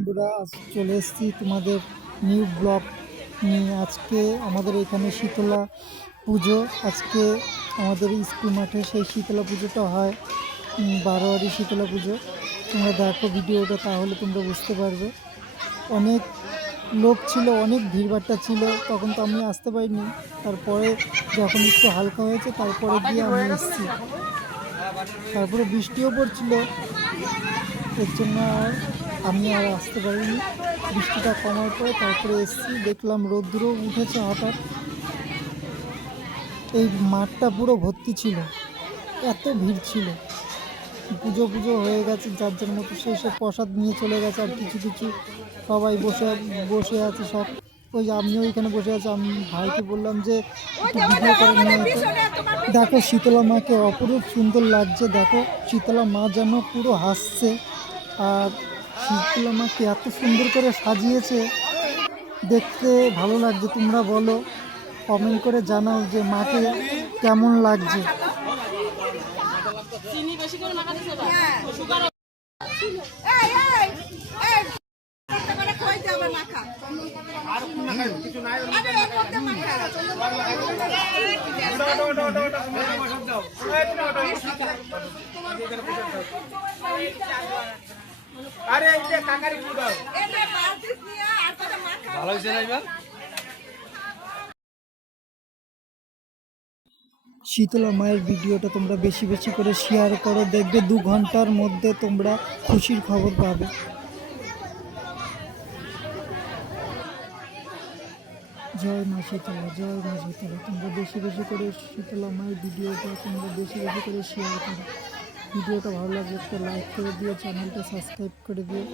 বন্ধুরা, আজ চলে এসেছি তোমাদের নিউ ব্লগ নিয়ে। আজকে আমাদের এখানে শীতলা পুজো। আজকে আমাদের স্কুল মাঠে সেই শীতলা পুজোটা হয়, বারোয়ারি শীতলা পুজো। তোমরা দেখো ভিডিওটা, তাহলে তোমরা বুঝতে পারবে। অনেক লোক ছিল, অনেক ভিড়ভাট্টা ছিল, তখন তো আমি আসতে পারিনি। তারপরে যখন একটু হালকা হয়েছে তারপরে গিয়ে আমি এসেছি। তারপরে বৃষ্টিও পড়ছিল, এর জন্য আমি আর আসতে পারিনি। বৃষ্টিটা কমার পরে তারপরে এসেছি, দেখলাম রোদ্দুরও উঠেছে হঠাৎ। এই মাঠটা পুরো ভর্তি ছিল, এত ভিড় ছিল। পুজো পুজো হয়ে গেছে, যার যার মতো সেই সব প্রসাদ নিয়ে চলে গেছে। আর কিছু কিছু সবাই বসে বসে আছে সব। ওই যে আমিও এখানে বসে আছি। আমি ভাইকে বললাম যে একটু ভিডিও করে নিয়ে যেতে। দেখো শীতলা মাকে অপরূপ সুন্দর লাগছে। দেখো শীতলা মা যেন পুরো হাসছে। আর শীতলা মাকে এত সুন্দর করে সাজিয়েছে, দেখতে ভালো লাগছে। তোমরা বলো, কমেন্ট করে জানাও যে মাকে কেমন লাগছে। শীতলা মায়ের ভিডিওটা তোমরা বেশি বেশি করে শেয়ার করো, দেখবে 2 ঘন্টার মধ্যে তোমরা খুশির খবর পাবে। জয় মা শীতলা, জয় মা শীতলা। তোমরা বেশি বেশি করে শীতলা মায়ের ভিডিওটা তোমরা বেশি বেশি করে শেয়ার করো। ভিডিওটা ভালো লাগলে একটা লাইক করে দিও, চ্যানেলটা সাবস্ক্রাইব করে দিও।